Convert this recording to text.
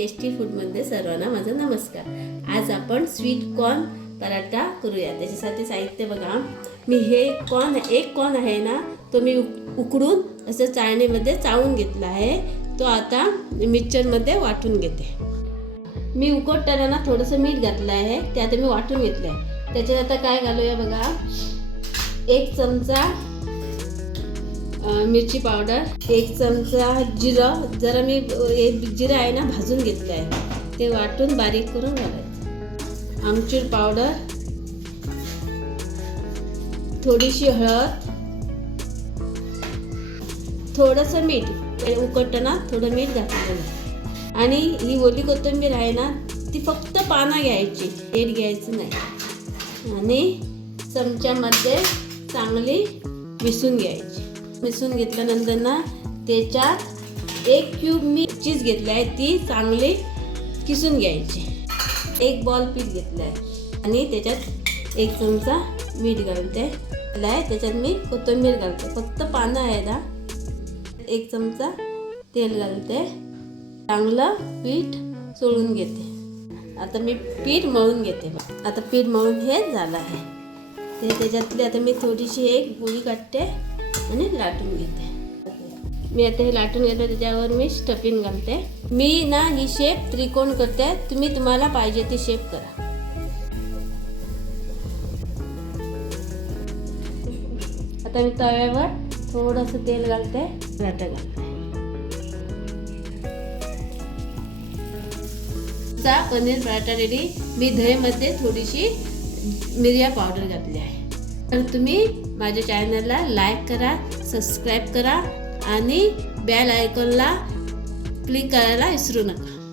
Tasty फूडमध्ये सर्वांना माझा नमस्कार। आज आपण स्वीट कॉर्न पराठा करूया। त्याच्यासाठी साहित्य बघा, मी हे एक कॉर्न आहे ना, तो मी उकडून असं चाळणीमध्ये चाळून घेतला आहे। तो आता मिक्सरमध्ये वाटून घेते। मी उकडताना ना थोडंसं मीठ घातलं आहे, ते आता मी वाटून घेतलं आहे। त्याच्यात आता काय घालूया बघा, 1 चमचा मिरची पावडर, 1 चमचा जिरं, जरा मी जिरं आहे ना भाजून घेतलं आहे, ते वाटून बारीक करून घालायचं। आमचूर पावडर, थोडीशी हळद, थोडंसं मीठ, उकडताना थोडं मीठ घातलेलं। आणि ही ओली कोथिंबीर आहे ना, ती फक्त पानं घ्यायची, देठ घ्यायचं नाही। आणि चमच्यामध्ये चांगली मिसळून घ्यायची। मिसळून घेतल्यानंतर ना त्याच्यात 1 क्यूब मी चीज घेतली आहे, ती चांगली किसून घ्यायची। 1 बॉल पीठ घेतलं आहे आणि त्याच्यात 1 चमचा मीठ घालते। त्याच्यात मी कोथिंबीर घालते, फक्त पानं आहे ना। 1 चमचा तेल घालते, चांगलं पीठ चोळून घेते। आता मी पीठ मळून घेते। आता पीठ मळून हे झालं आहे, ते त्याच्यातली आता मी थोडीशी एक गोळी काढते आणि लाटून घेते। मी आता हे लाटून घेते, त्याच्यावर मी स्टफिंग घालते। मी ना ही शेप त्रिकोण करते, तुम्ही तुम्हाला पाहिजे ती शेप करा। आता मी तव्यावर थोडंसं तेल घालते, पराठा घालते। पनीर पराठा रेडी। मी दह्यामध्ये थोडीशी मिरिया पावडर घातली आहे। तर तुम्ही माझ्या चॅनलला लाईक करा, सबस्क्राईब करा आणि बेल आयकॉनला क्लिक करायला विसरू नका।